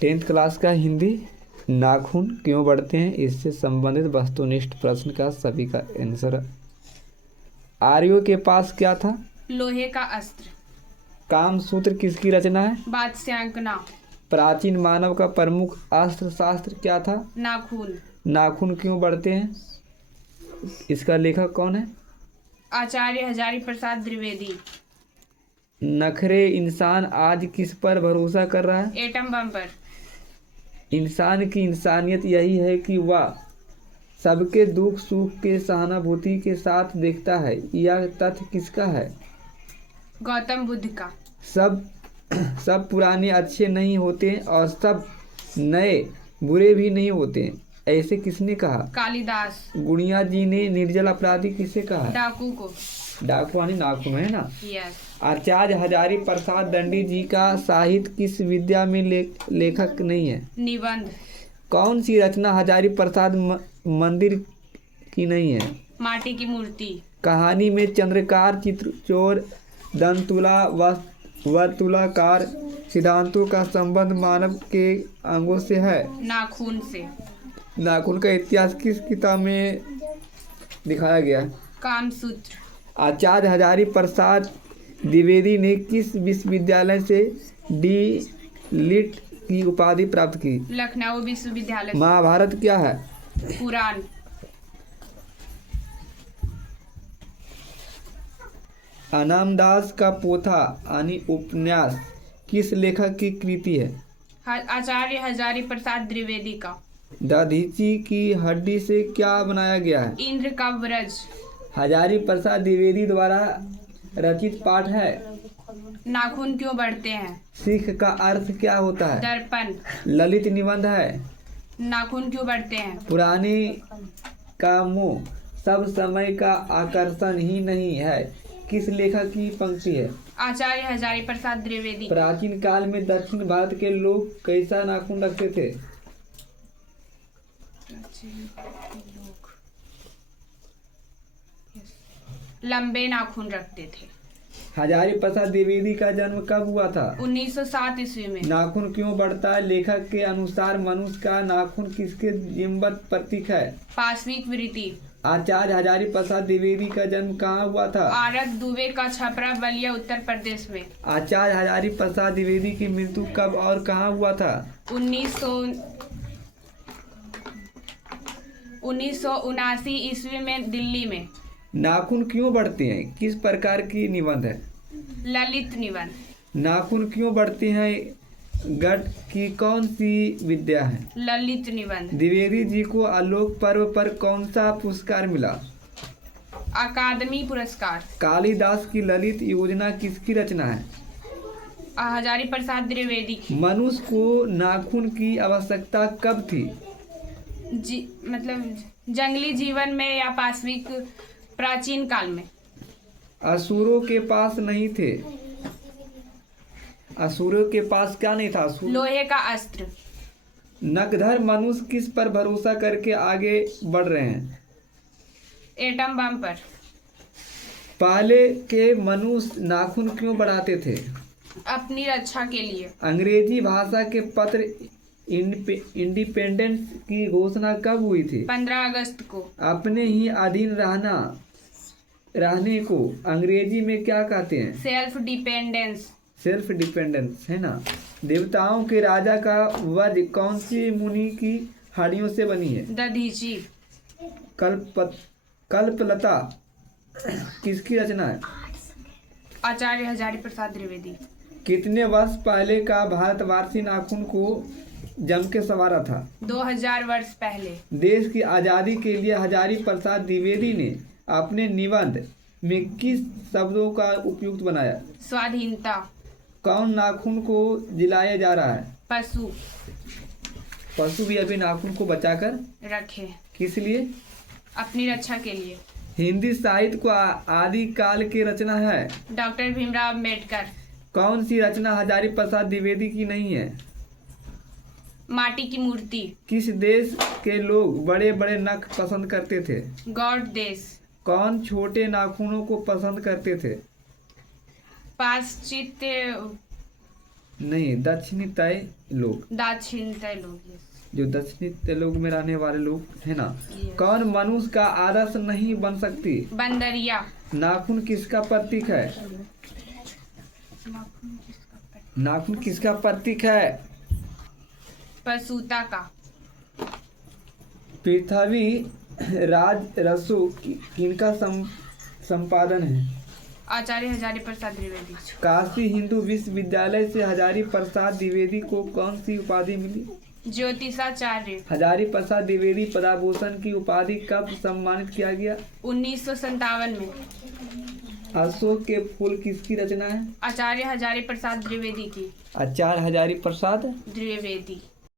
10th class का हिंदी। नाखून क्यों बढ़ते हैं, इससे संबंधित वस्तुनिष्ठ प्रश्न का सभी का आंसर। आर्यों के पास क्या था? लोहे का अस्त्र। कामसूत्र किसकी रचना है? वात्स्यांकना। प्राचीन मानव का प्रमुख अस्त्र शास्त्र क्या था? नाखून। नाखून क्यों बढ़ते हैं, इसका लेखक कौन है? आचार्य हजारी प्रसाद द्विवेदी। नखरे इंसान आज किस पर भरोसा कर रहा है? एटम बम पर। इंसान की इंसानियत यही है कि वह सबके दुख सुख के सहानुभूति के साथ देखता है। यह तथ्य किसका है? गौतम बुद्ध का। सब पुराने अच्छे नहीं होते और सब नए बुरे भी नहीं होते, ऐसे किसने कहा? कालिदास। गुड़िया जी ने निर्जल अपराधी किसे कहा? डाकू को। डाकू यानी नाखून है ना। यस। आचार्य हजारी प्रसाद दंडी जी का साहित्य किस विद्या में लेखक नहीं है? निबंध। कौन सी रचना हजारी प्रसाद मंदिर की नहीं है? माटी की मूर्ति। कहानी में चंद्रकार, चित्रचोर, दंतुला वर्तुलाकार सिद्धांतों का संबंध मानव के अंगों से है? नाखून से। नाखून का इतिहास किस किताब में दिखाया गया है? कामसूत्र। आचार्य हजारी प्रसाद द्विवेदी ने किस विश्वविद्यालय से डी.लिट की उपाधि प्राप्त की? लखनऊ विश्वविद्यालय। महाभारत क्या है? पुराण। अनामदास का पोथा यानी उपन्यास किस लेखक की कृति है? आचार्य हजारी प्रसाद द्विवेदी का। दधीची की हड्डी से क्या बनाया गया है? इंद्र का व्रज। हजारी प्रसाद द्विवेदी द्वारा रचित पाठ है। नाखून क्यों बढ़ते हैं? सिख का अर्थ क्या होता है? दर्पण। ललित निबंध है। नाखून क्यों बढ़ते हैं? पुराने का मोह सब समय का आकर्षण ही नहीं है, किस लेखक की पंक्ति है? आचार्य हजारी प्रसाद द्विवेदी। प्राचीन काल में दक्षिण भारत के लोग कैसा नाखून रखते थे? लंबे नाखून रखते थे। हजारी प्रसाद द्विवेदी का जन्म कब हुआ था? 1907 ईस्वी में। नाखून क्यों बढ़ता है, लेखक के अनुसार मनुष्य का नाखून किसके जीवंत प्रतीक है? पाश्विक वृत्ति। आचार्य हजारी प्रसाद द्विवेदी का जन्म कहाँ हुआ था? आरत दुबे का छपरा बलिया उत्तर प्रदेश में। आचार्य हजारी प्रसाद द्विवेदी की मृत्यु कब और कहाँ हुआ था? 1979 ईस्वी में दिल्ली में। नाखून क्यों बढ़ते हैं, किस प्रकार की निबंध है? ललित निबंध। नाखून क्यों बढ़ते हैं, गट की कौन सी विद्या है? ललित निबंध। द्विवेदी जी को आलोक पर्व पर कौन सा पुरस्कार मिला? अकादमी पुरस्कार। कालिदास की ललित योजना किसकी रचना है? हजारी प्रसाद द्विवेदी। मनुष्य को नाखून की आवश्यकता कब थी? मतलब जंगली जीवन में या पाश्विक प्राचीन काल में। असुरों के पास नहीं थे। असुरों के पास क्या नहीं था? लोहे का अस्त्र। नकधर मनुष्य किस पर भरोसा करके आगे बढ़ रहे हैं? एटम बम पर। पहले के मनुष्य नाखून क्यों बढ़ाते थे? अपनी रक्षा के लिए। अंग्रेजी भाषा के पत्र इंडिपेंडेंस की घोषणा कब हुई थी? 15 अगस्त को। अपने ही अधीन रहने को अंग्रेजी में क्या कहते हैं? Self dependence. सेल्फ डिपेंडेंस है ना। देवताओं के राजा का वध कौन सी मुनि की हड्डियों से बनी है? दधीची। कल्पलता किसकी रचना है? आचार्य हजारी प्रसाद द्विवेदी। कितने वर्ष पहले का भारतवासी नाखून को जम के संवारा था? 2000 वर्ष पहले। देश की आज़ादी के लिए हजारी प्रसाद द्विवेदी ने अपने निबंध में किस शब्दों का उपयुक्त बनाया? स्वाधीनता। कौन नाखून को जिलाया जा रहा है? पशु। पशु भी अभी नाखून को बचाकर रखे। किस लिए? अपनी रक्षा के लिए। हिंदी साहित्य को आदि काल की रचना है? डॉक्टर भीमराव अम्बेडकर। कौन सी रचना हजारी प्रसाद द्विवेदी की नहीं है? माटी की मूर्ति। किस देश के लोग बड़े बड़े नख पसंद करते थे? गौड़ देश। कौन छोटे नाखूनों को पसंद करते थे? पाश्चात्य नहीं, दक्षिणी तय लोग, दाक्षिणात्य लोग। यस। जो दक्षिणी तय लोग में रहने वाले लोग है ना। Yes. कौन मनुष्य का आदर्श नहीं बन सकती? बंदरिया। नाखून किसका प्रतीक है? नाखून किसका प्रतीक है? प्रसूता का। पृथ्वी राज रसू किनका संपादन है? आचार्य हजारी प्रसाद द्विवेदी। काशी हिंदू विश्वविद्यालय से हजारी प्रसाद द्विवेदी को कौन सी उपाधि मिली? ज्योतिषाचार्य। हजारी प्रसाद द्विवेदी पद्मभूषण की उपाधि कब सम्मानित किया गया? 1957 में। अशोक के फूल किसकी रचना है? आचार्य हजारी प्रसाद द्विवेदी की। आचार्य हजारी प्रसाद द्विवेदी।